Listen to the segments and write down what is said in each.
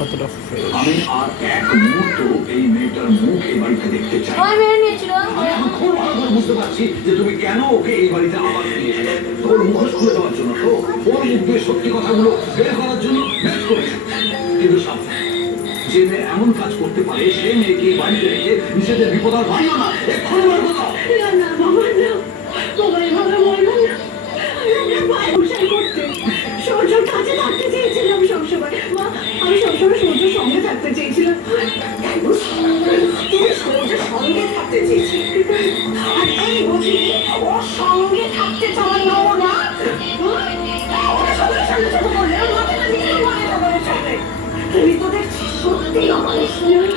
কতটা আমি আর এক মুহূর্ত এই মেয়েটার মুখ এই বাড়িতে দেখতে চাই। আমি খুব ভালো করে বুঝতে পারছি যে তুমি কেন ওকে এই বাড়িতে আবার নিয়ে এলে। ওর মুখোশ খুলে দেওয়ার জন্য তো, ওর মুখ দিয়ে সত্যি কথাগুলো বের করার জন্য বেশ করেছে। কিন্তু সাবধান, যে মেয়ে এমন কাজ করতে পারে সে মেয়েকে এই বাড়িতে রেখে নিজেদের বিপদ আর ভাঙিও না। এক্ষুনি বার কথা। না বাবা না, তোমার ভালো বলবো না। সূর্যর কাছে থাকতে চেয়েছিলাম সবসময় মা, আমি সবসময় সূর্যের সঙ্গে থাকতে চেয়েছিলাম। তুমি সূর্যের সঙ্গে থাকতে চেয়েছিলে আর এই বুঝি ওর সঙ্গে থাকতে চাওয়ার নাও না। ওরা সবাই সামনে ছোট করলে মাথাটা নিচে মানে তোমার সাথে। তুমি তো দেখছি সত্যি আমার সূর্য,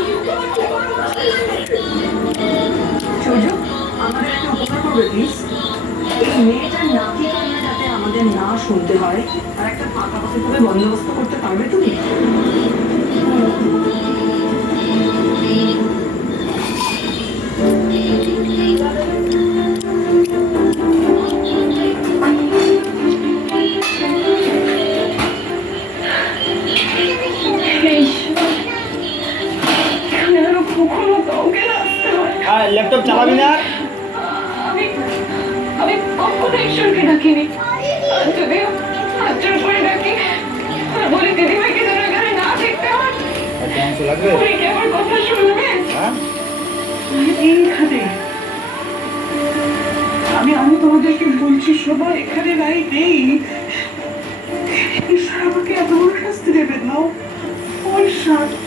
আমাদের একটা উপকার করবে প্লিজ। এই মেয়েটার নাকি কান্না যাতে আমাদের না শুনতে হয় আর একটা পাকাপাকি ভাবে বন্দোবস্ত করতে পারবে তুমি? ল্যাপটপ চালাবি না? আমি কখনো ঈশ্বরকে ডাকিনি, যদি হাতের উপরে ডাকি বলি দিদিভাইকে যেন এখানে না দেখতে হয়। উনি কি আমার কথা শুনবে? এইখানে আমি তোমাদেরকে বলছি, সবাই এখানে নাই নেই। ঈশ্বর আমাকে এত বড় শাস্তি দেবেন না। ওর সাথে